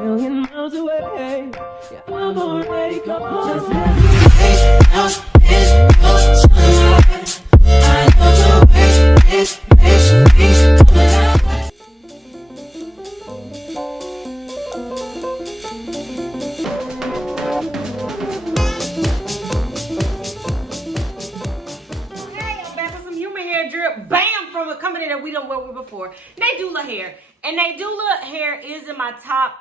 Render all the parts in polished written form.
million miles away. Yeah, I'm already gone. Just let me out in your sunlight. I know the way it makes me come alive. Bam! From a company that we don't work with before. Nadula hair. And Nadula hair is in my top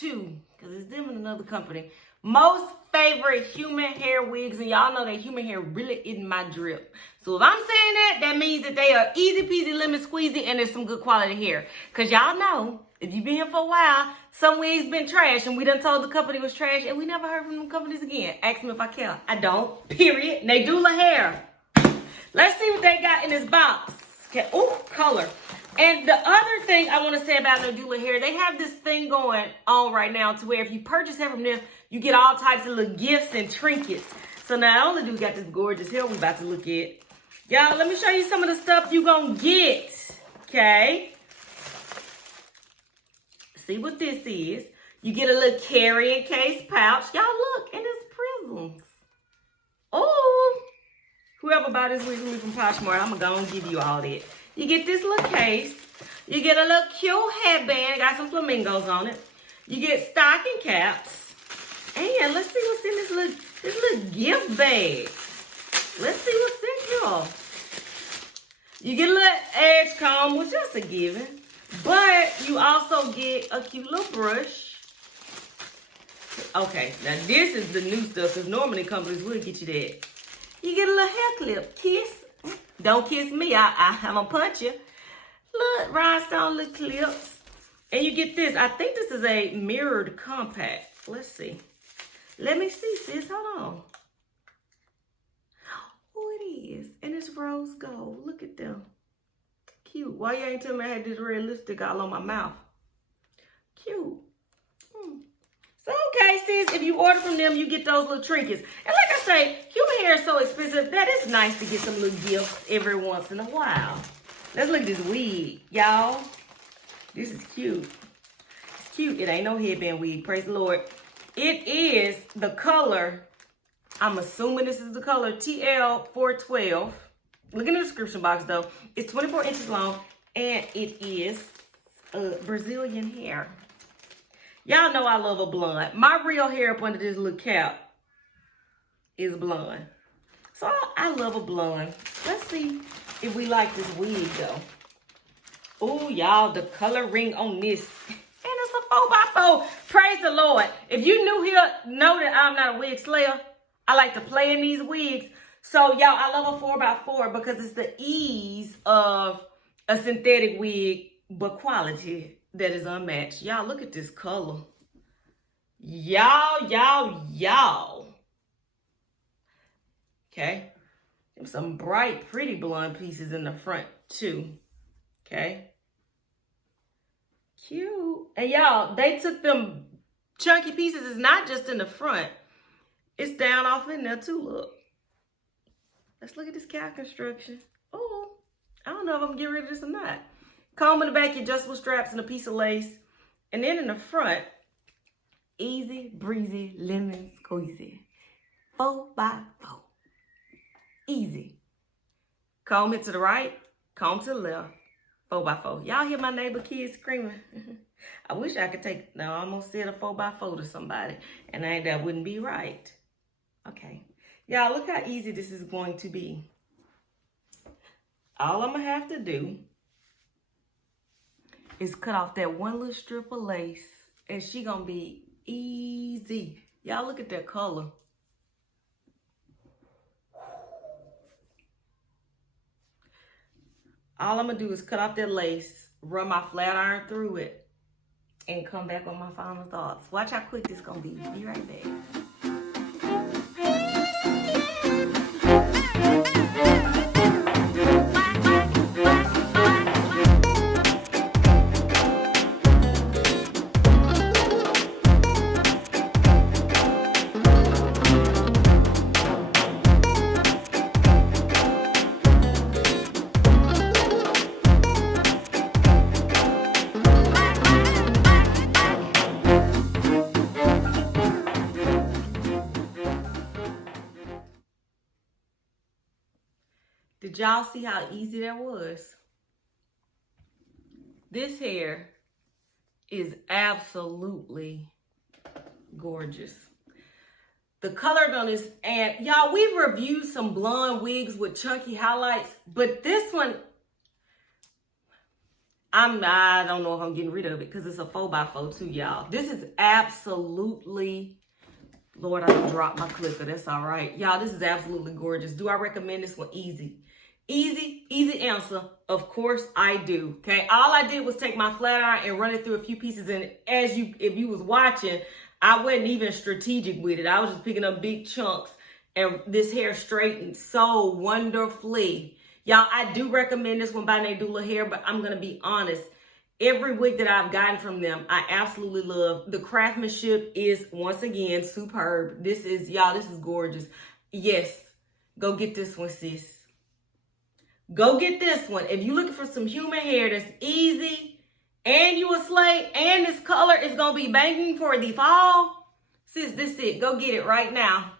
2. Because it's them in another company. Most favorite human hair wigs. And y'all know that human hair really isn't my drip. So if I'm saying that, that means that they are easy peasy lemon squeezy and there's some good quality hair. Because y'all know, if you've been here for a while, some wigs been trash. And we done told the company was trash. And we never heard from them companies again. Ask me if I care. I don't. Period. Nadula hair. Let's see what they got in this box. Okay. Oh, color. And the other thing I want to say about Nadula hair, they have this thing going on right now to where if you purchase hair from them, you get all types of little gifts and trinkets. So not only do we got this gorgeous hair we about to look at, y'all, let me show you some of the stuff you gonna get. Okay. See what this is. You get a little carrying case pouch. Y'all look, and it's prisms. Oh. Whoever bought this wig from Poshmark, I'm going to give you all that. You get this little case. You get a little cute headband. Got some flamingos on it. You get stocking caps. And let's see what's in this little gift bag. Let's see what's in here. You get a little edge comb, which is a given. But you also get a cute little brush. Okay, now this is the new stuff because normally companies will get you that. You get a little hair clip. Kiss. Don't kiss me. I'm going to punch you. Look, rhinestone little clips. And you get this. I think this is a mirrored compact. Let's see. Let me see, sis. Hold on. Oh, it is. And it's rose gold. Look at them. Cute. Why you ain't tell me I had this red lipstick all on my mouth? Cute. So, okay, sis, if you order from them, you get those little trinkets. And like I say, human hair is so expensive that it's nice to get some little gifts every once in a while. Let's look at this wig, y'all. This is cute. It's cute. It ain't no headband wig. Praise the Lord. It is the color. I'm assuming this is the color TL412. Look in the description box, though. It's 24 inches long, and it is Brazilian hair. Y'all know I love a blonde. My real hair up under this little cap is blonde. So I love a blonde. Let's see if we like this wig, though. Oh, y'all, the coloring on this. And it's a 4x4. Praise the Lord. If you new here, know that I'm not a wig slayer. I like to play in these wigs. So, y'all, I love a 4x4 because it's the ease of a synthetic wig, but quality that is unmatched. Y'all, look at this color. Y'all. Okay. There's some bright, pretty blonde pieces in the front, too. Okay. Cute. And y'all, they took them chunky pieces. It's not just in the front. It's down off in there, too, look. Let's look at this cow construction. Oh, I don't know if I'm going to get rid of this or not. Comb in the back, adjustable straps, and a piece of lace. And then in the front, easy, breezy, lemon squeezy. 4x4. Easy. Comb it to the right, comb to the left. 4x4. Y'all hear my neighbor kids screaming? I wish I could take, no, I almost said a 4x4 to somebody. And that wouldn't be right. Okay. Y'all, look how easy this is going to be. All I'm going to have to do is cut off that one little strip of lace, and she gonna be easy. Y'all look at that color. All I'm gonna do is cut off that lace, run my flat iron through it, and come back on my final thoughts. Watch how quick this gonna be. Be right back. Did y'all see how easy that was? This hair is absolutely gorgeous. The color on this, and y'all, we've reviewed some blonde wigs with chunky highlights, but this one, I don't know if I'm getting rid of it because it's a 4x4 too, y'all. This is absolutely, Lord, I dropped my clipper. That's all right. Y'all, this is absolutely gorgeous. Do I recommend this one? Easy. Easy answer. Of course I do. Okay. All I did was take my flat iron and run it through a few pieces. And if you was watching, I wasn't even strategic with it. I was just picking up big chunks, and this hair straightened so wonderfully. Y'all, I do recommend this one by Nadula Hair, but I'm going to be honest. Every wig that I've gotten from them, I absolutely love. The craftsmanship is, once again, superb. This is, y'all, this is gorgeous. Yes, go get this one, sis. Go get this one. If you're looking for some human hair that's easy, and you a slay, and this color is going to be banging for the fall, sis, this is it. Go get it right now.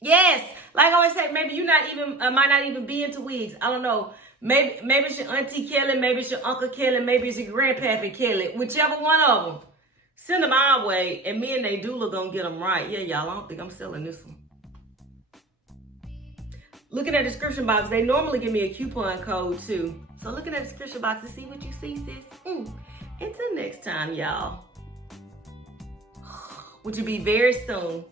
Yes, like I always say, maybe you might not even be into wigs. I don't know. Maybe it's your auntie Kelly, maybe it's your uncle Kelly, maybe it's your grandpappy Kelly. Whichever one of them, send them our way, and me and Nadula gonna get them right. Yeah, y'all, I don't think I'm selling this one. Look in that description box. They normally give me a coupon code too. So look in that description box to see what you see, sis. Until next time, y'all. Which will be very soon.